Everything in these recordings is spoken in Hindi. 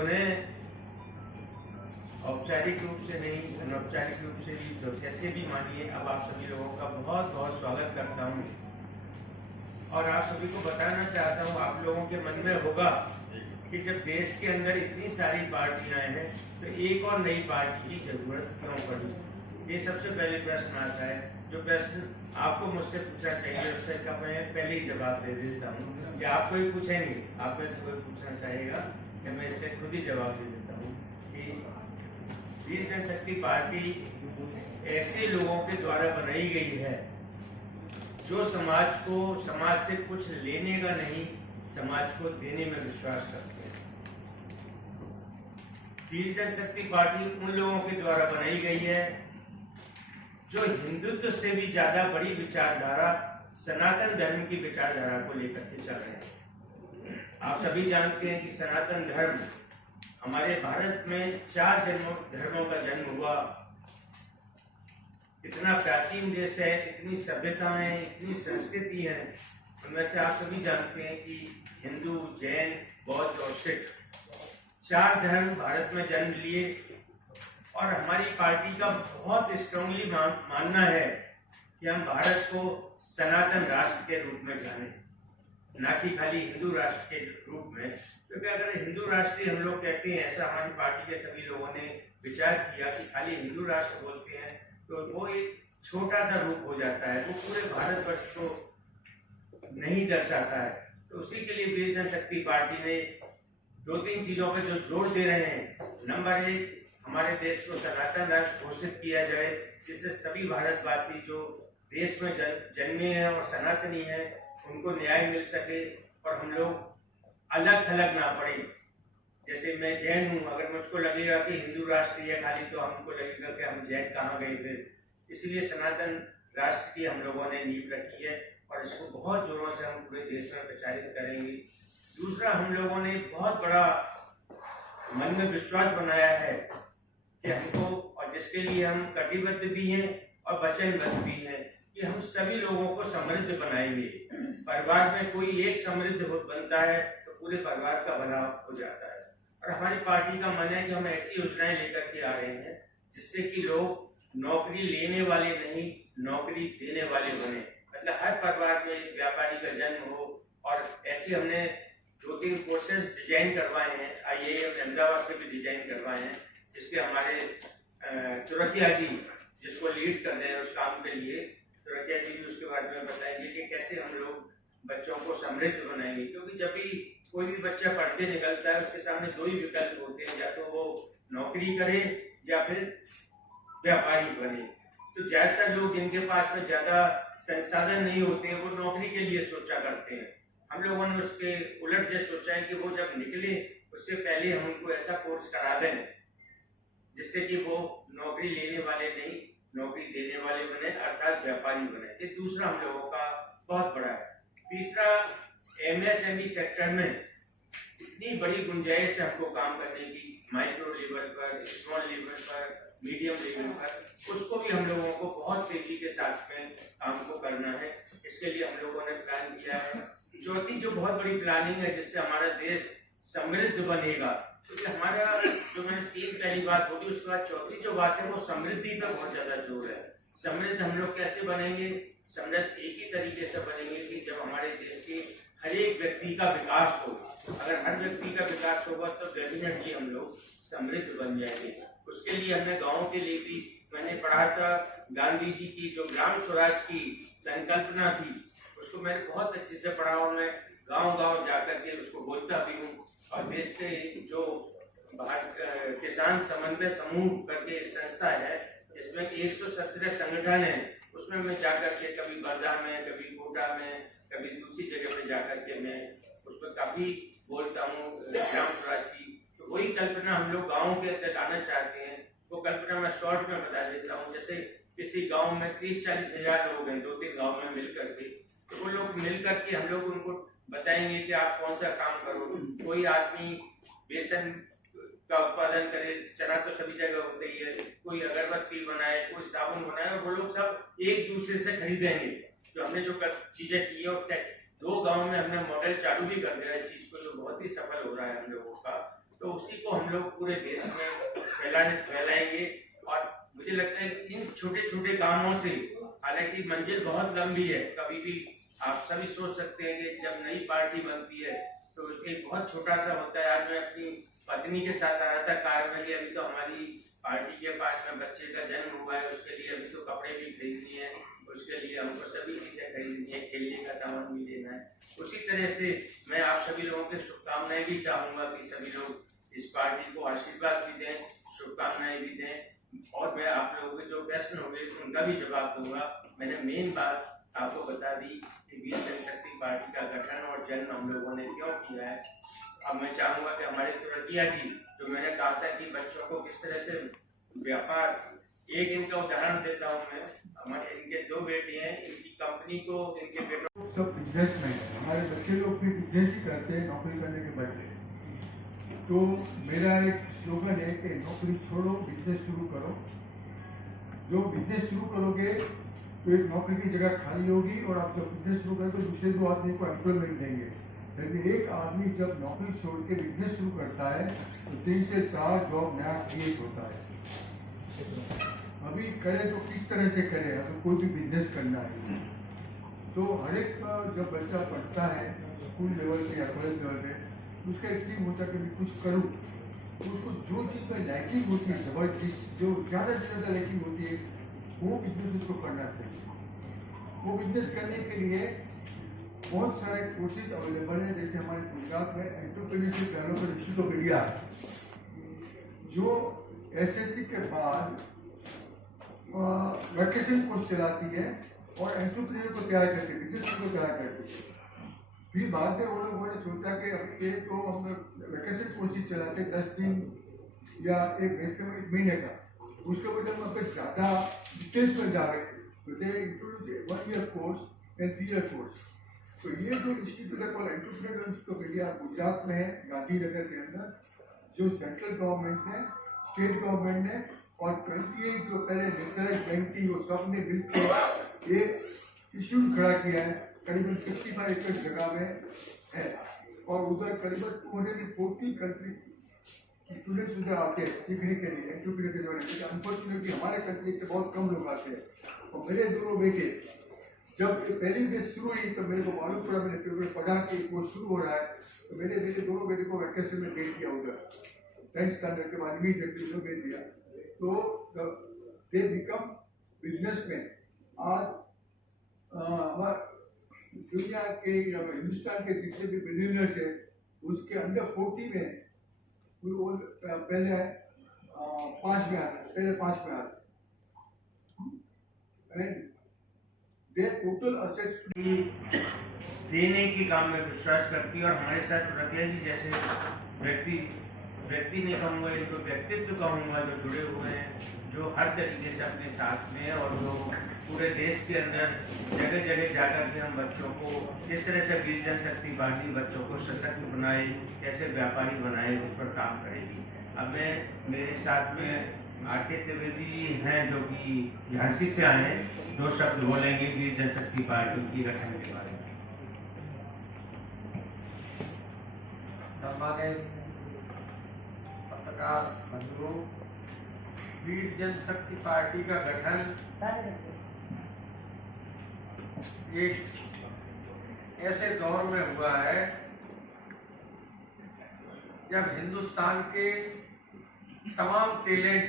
पुनः औपचारिक रूप से नहीं, अनौपचारिक रूप से भी, तो कैसे भी मानिए, अब आप सभी लोगों का बहुत बहुत स्वागत करता हूँ और आप सभी को बताना चाहता हूँ, आप लोगों के मन में होगा कि जब देश के अंदर इतनी सारी पार्टियां हैं तो एक और नई पार्टी की जरूरत क्यों पड़ी। ये सबसे पहले प्रश्न आता है। जो प्रश्न आपको मुझसे पूछना चाहिए उससे का मैं पहले ही जवाब दे देता हूँ कि आप कोई पूछेंगे, आप में से कोई पूछना चाहेगा कि मैं इसका खुद ही जवाब दे देता हूँ कि वीर जनशक्ति पार्टी ऐसे लोगों के द्वारा बनाई गई है जो समाज से कुछ लेने का नहीं, समाज को देने में विश्वास करते हैं। वीर जनशक्ति पार्टी उन लोगों के द्वारा बनाई गई है जो हिंदुत्व से भी ज्यादा बड़ी विचारधारा, सनातन धर्म की विचारधारा को लेकर के चल रहे हैं। आप सभी जानते हैं कि सनातन धर्म हमारे भारत में 4 धर्मों का जन्म हुआ। इतना प्राचीन देश है, इतनी सभ्यताएं, इतनी संस्कृति है। उनमें से आप सभी जानते हैं कि हिंदू, जैन, बौद्ध और सिख 4 धर्म भारत में जन्म लिए और हमारी पार्टी का बहुत स्ट्रांगली मानना है कि हम भारत को सनातन राष्ट्र के रूप में जाने, ना कि खाली हिंदू राष्ट्र के रूप में। क्योंकि अगर हिंदू राष्ट्र हम लोग कहते हैं, ऐसा हमारी पार्टी के सभी लोगों ने विचार किया कि खाली हिंदू राष्ट्र बोलते हैं तो वो एक छोटा सा रूप हो जाता है, वो पूरे भारतवर्ष को नहीं दर्शाता है। तो उसी के लिए वीर जनशक्ति पार्टी ने 2-3 चीजों पर जो जोर दे रहे हैं। नंबर 1, हमारे देश को सनातन राष्ट्र घोषित किया जाए जिससे सभी भारतवासी जो देश में जन्मे हैं और सनातनी हैं उनको न्याय मिल सके और हम लोग अलग थलग ना पड़े। जैसे मैं जैन हूँ, अगर मुझको लगेगा कि हिंदू राष्ट्र है खाली तो हमको लगेगा कि हम जैन कहाँ गए फिर। इसलिए सनातन राष्ट्र की हम लोगों ने नींव रखी है और इसको बहुत जोरों से हम पूरे देश में प्रचारित करेंगे। दूसरा, हम लोगों ने बहुत बड़ा मन में विश्वास बनाया है कि हमको, और जिसके लिए हम कटिबद्ध भी हैं और वचनबद्ध भी हैं, कि हम सभी लोगों को समृद्ध बनाएंगे। परिवार में कोई एक समृद्ध बनता है तो पूरे परिवार का भला हो जाता है। और हमारी पार्टी का मन है कि हम ऐसी योजनाएं लेकर के आ रहे हैं जिससे कि लोग नौकरी लेने वाले नहीं, नौकरी देने वाले बने। मतलब हर परिवार में एक व्यापारी का जन्म हो। और ऐसे हमने 2-3 कोर्सेज डिजाइन करवाए हैं, IIM अहमदाबाद से भी डिजाइन करवाए हैं, जिसके हमारे तुरकिया जी जिसको लीड कर रहे हैं उस काम के लिए, तुरकिया जी भी उसके बारे में बताएंगे कि कैसे हम लोग बच्चों को समृद्ध बनाएंगे। क्योंकि जब भी कोई भी बच्चा पढ़ के निकलता है उसके सामने 2 ही विकल्प होते हैं, या तो वो नौकरी करे या फिर व्यापारी बने। तो ज्यादातर लोग जिनके पास में ज्यादा संसाधन नहीं होते हैं वो नौकरी के लिए सोचा करते हैं। हम लोगों ने उसके उलट ये सोचा है कि वो जब निकले उससे पहले हम उनको ऐसा कोर्स करा दें जिससे कि वो नौकरी लेने वाले नहीं, नौकरी देने वाले बने, अर्थात व्यापारी बने। ये दूसरा हम लोगों का बहुत बड़ा है। तीसरा, MSME सेक्टर में इतनी बड़ी गुंजाइश है हमको काम करने की, माइक्रो लेवल पर, स्मॉल लेवल पर, मीडियम लेवल पर, उसको भी हम लोगों को बहुत तेजी के साथ में काम को करना है। इसके लिए हम लोगों ने प्लान किया है। चौथी जो बहुत बड़ी प्लानिंग है जिससे हमारा देश समृद्ध बनेगा, क्योंकि हमारा जो मैंने 3 पहली बात बोली, उसके बाद चौथी जो बात है वो समृद्धि पर बहुत ज्यादा जोर है। समृद्ध हम लोग कैसे बनेंगे? समृद्ध एक ही तरीके से बनेंगे कि जब हमारे देश के हर एक व्यक्ति का विकास हो। अगर हर व्यक्ति का विकास होगा तो डेफिनेटली हम लोग समृद्ध बन जाएंगे। उसके लिए हमने गाँव के लिए भी, मैंने पढ़ा था गांधी जी की जो ग्राम स्वराज की संकल्पना थी, उसको मैंने बहुत अच्छे से पढ़ा और मैं गांव-गांव जाकर के उसको बोलता भी हूँ। और देश के जो किसान समन्वय समूह करके एक संस्था है जिसमें 117 संगठन है, उसमें मैं जाकर के कभी वर्धा में, कभी कोटा में, कभी दूसरी जगह पे जाकर के मैं उसमें काफी बोलता हूँ ग्राम स्वराज की। तो वही कल्पना हम लोग गाँव के अंदर लाना चाहते हैं। वो कल्पना मैं शॉर्ट में बता देता हूँ। जैसे किसी गाँव में 30-40 हजार लोग हैं, 2-3 गाँव में मिल करके, तो वो लोग मिल करके हम लोग उनको बताएंगे कि आप कौन सा काम करो। कोई आदमी बेसन का उत्पादन करे, चना तो सभी जगह होता ही है, कोई अगरबत्ती बनाए, कोई साबुन बनाए, और वो लोग सब एक दूसरे से खरीदेंगे। तो हमने जो चीजें की है, और 2 गाँव में हमने मॉडल चालू भी कर दिया है इस चीज को, जो बहुत ही सफल हो रहा है हम लोगों का। तो उसी को हम लोग पूरे देश में फैलाएंगे। और मुझे लगता है इन छोटे छोटे कामों से, हालांकि मंजिल बहुत लंबी है, कभी भी आप सभी सोच सकते हैं कि जब नई पार्टी बनती है तो एक बहुत छोटा सा होता है। आज मैं अपनी पत्नी के साथ आया था कार में कि अभी तो हमारी पार्टी के पास में बच्चे का जन्म हुआ है, उसके लिए अभी तो कपड़े भी खरीदने हैं, उसके लिए हमको सभी चीजें खरीदनी है, खेलने का सामान भी लेना है। उसी तरह से मैं आप सभी लोगों के शुभकामनाएं भी चाहूंगा कि सभी लोग इस पार्टी को आशीर्वाद भी दें, शुभकामनाएं भी दें, और मैं आप लोगों के जो प्रश्न होंगे उनका भी जवाब दूंगा। मैंने मेन बात आपको बता दी कि वीर जनशक्ति पार्टी का गठन और जन्म हम लोगों ने क्यों किया है। अब मैं चाहूंगा कि हमारे तुरतिया जी, जो मैंने कहा था कि बच्चों को किस तरह से व्यापार, एक इनका उदाहरण देता हूँ मैं। हमारे इनके 2 बेटे हैं, इनकी कंपनी को इनके बेटों सब बिजनेस में है, हमारे बच्चे लोग भी बिजनेस ही करते हैं नौकरी करने के बदले। तो मेरा एक स्लोगन है कि नौकरी छोड़ो, बिजनेस शुरू करो। जो बिजनेस शुरू करोगे तो एक नौकरी की जगह खाली होगी, और आप जब बिजनेस शुरू करोगे तो दूसरे 2 आदमी को एम्प्लॉयमेंट देंगे। लेकिन एक आदमी जब नौकरी छोड़ के बिजनेस शुरू करता है तो 3 से 4 जॉब नया क्रिएट होता है। अभी करे तो किस तरह से करे, अगर कोई भी बिजनेस करना है तो हर एक जब बच्चा पढ़ता है स्कूल लेवल पे या कॉलेज लेवल पे, उसका एक ड्रीम होता है कि मैं कुछ करूँ। तो उसको जो चीज़ में लाइकिंग होती है, जबरदस्त जो ज़्यादा से ज़्यादा लाइकिंग होती है, वो बिजनेस उसको करना चाहिए। वो बिजनेस करने के लिए बहुत सारे कोर्सेज अवेलेबल है। जैसे हमारे गुजरात में entrepreneurship development institute of India, जो एसएससी के बाद वैकेशन कोर्स चलाती है और एंटरप्रेन्योर को तैयार करती है, बिजनेस को तैयार करती है। फिर बाद में वो लोगों ने सोचा कि अब ये तो हम वैकेशन कोर्स ही चलाते 10 दिन या मैक्सिमम 1 महीने का, उसके बदले हम अगर ज़्यादा डिटेल्स में जा रहे तो they introduce 1 year course and 3 year course. तो ये जो इंस्टीट्यूट है called entrepreneur institute of India, Gujarat में है, गांधीनगर के अंदर, जो सेंट्रल गवर्नमेंट ने, स्टेट गवर्नमेंट ने और 28 जो पहले नेशनलाइज बैंक थी, वो सब ने मिलकर ये इंस्टीट्यूट खड़ा किया है। करीबन 65 एकड़ जगह में है, और उधर करीबन 240 कंट्री स्टूडेंट्स उधर आते हैं सीखने के लिए एंटरप्रेन्योर के बारे में। अनफॉर्चुनेटली हमारे कंट्री के बहुत कम लोग आते हैं। और मेरे 2 बेटे जब ये पहली बैच शुरू हुई तो मेरे को मालूम पड़ा, मैंने पेपर पढ़ा कि वो शुरू हो रहा है, तो मेरे बेटे 2 बेटे को वैकेशन में भेज दिया उधर, 10th स्टैंडर्ड के बाद इमीडिएटली उधर भेज दिया। तो दे बिकम बिजनेसमैन। आज हमारे दुनिया के या हिंदुस्तान के जितने भी बिलियनर्स हैं उसके अंडर 40 में वो पहले 5 में आते, पहले 5 में आते। टोटल असेट्स देने के काम में विश्वास करती है। और हमारे साथ रतिया जी जैसे व्यक्ति नहीं कहूँगा, इनको व्यक्तित्व कहूँगा, जो जुड़े हुए हैं, जो हर तरीके से अपने साथ में, और जो पूरे देश के अंदर जगह जगह जाकर के हम बच्चों को किस तरह से वीर जनशक्ति पार्टी बच्चों को सशक्त बनाए, कैसे व्यापारी बनाए, उस पर काम करेगी। अब मैं, मेरे साथ में आरके त्रिवेदी जी हैं जो कि झांसी से आए हैं, 2 शब्द बोलेंगे वीर जनशक्ति पार्टी की गठन के बारे में। सम्मानित पत्रकार बंधुओं, वीर जनशक्ति पार्टी का गठन एक ऐसे दौर में हुआ है जब हिंदुस्तान के तमाम टैलेंट,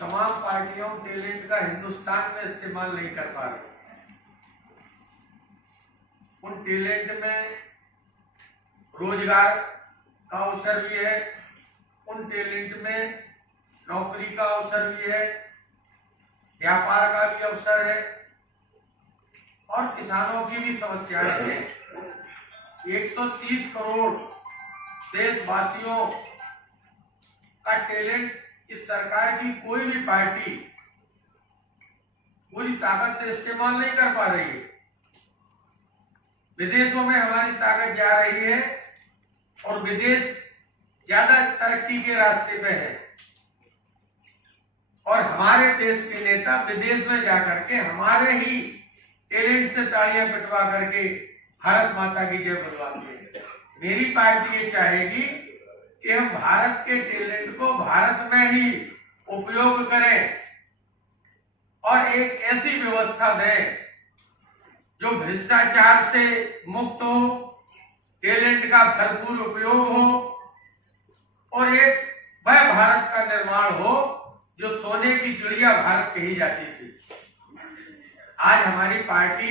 तमाम पार्टियों टैलेंट का हिंदुस्तान में इस्तेमाल नहीं कर पा रही। उन टैलेंट में रोजगार का अवसर भी है, उन टैलेंट में नौकरी का अवसर भी है, व्यापार का भी अवसर है, और किसानों की भी समस्याएं हैं। 130 करोड़ देशवासियों का टैलेंट इस सरकार की कोई भी पार्टी पूरी ताकत से इस्तेमाल नहीं कर पा रही है। विदेशों में हमारी ताकत जा रही है और विदेश ज्यादा तरक्की के रास्ते पे है, और हमारे देश के नेता विदेश में जाकर के हमारे ही टैलेंट से तालियां पिटवा करके भारत माता की जय बुलवाते हैं। मेरी पार्टी ये चाहेगी कि हम भारत के टैलेंट को भारत में ही उपयोग करें और एक ऐसी व्यवस्था दें जो भ्रष्टाचार से मुक्त हो, टैलेंट का भरपूर उपयोग हो और एक वह भारत का निर्माण हो जो सोने की चिड़िया भारत कही जाती थी। आज हमारी पार्टी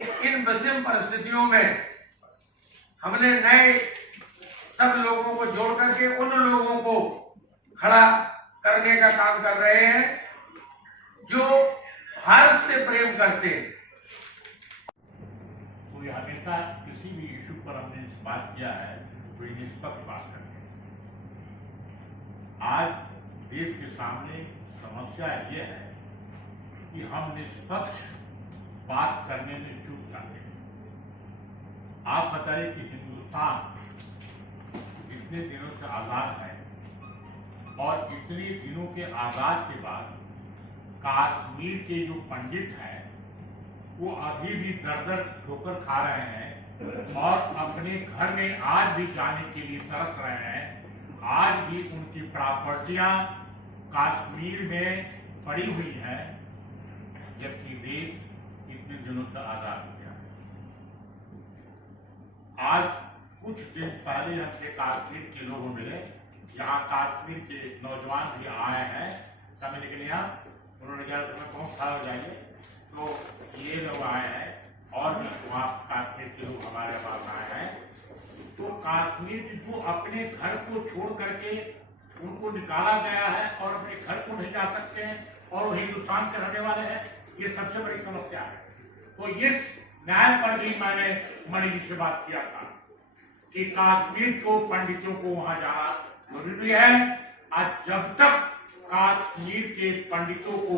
इन विषम परिस्थितियों में हमने नए सब लोगों को जोड़ करके उन लोगों को खड़ा करने का काम कर रहे हैं जो भारत से प्रेम करते हैं। कोई हमेशा किसी भी इशू पर हमने बात किया है तो निष्पक्ष बात करते हैं। आज देश के सामने समस्या यह है कि हम निष्पक्ष बात करने में चूक जाते हैं। आप बताइए कि हिंदुस्तान इतने दिनों से आजाद है और इतने दिनों के आजाद के बाद कश्मीर के जो पंडित हैं वो अभी भी दर ठोकर खा रहे हैं और अपने घर में आज भी जाने के लिए तरस रहे हैं। आज भी उनकी प्रॉपर्टियां कश्मीर में पड़ी हुई हैं, जबकि देश इतने दिनों से आजाद हो गया। आज कुछ दिन पहले हमसे कश्मीर के लोग मिले, यहाँ कश्मीर के नौजवान भी आए हैं समझने के लिए। उन्होंने कहा तुम्हें कौन खड़ा हो जाइए, तो ये लोग आए हैं और भी वहाँ कश्मीर के लोग हमारे पास आए हैं। तो कश्मीर जो अपने घर को छोड़ करके उनको निकाला गया है और अपने घर को नहीं जा सकते हैं और वो हिंदुस्तान के रहने वाले हैं, ये सबसे बड़ी समस्या है। तो इस न्याय पर भी मैंने मणि जी से बात किया था कि कश्मीर को पंडितों को वहां जाना जरूरी है। आज जब तक कश्मीर के पंडितों को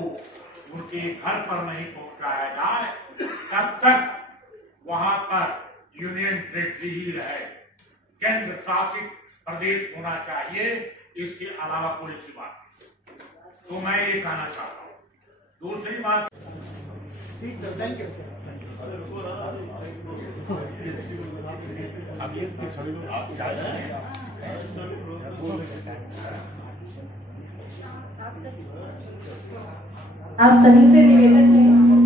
उनके घर पर नहीं पहुंचाया जाए तब तक वहां पर यूनियन टेरिटरी ही रहे, केंद्र शासित प्रदेश होना चाहिए। इसके अलावा कोई सी बात नहीं। तो मैं ये कहना चाहता हूँ। दूसरी बात, अब ये सभी लोग आप आप सभी से निवेदन है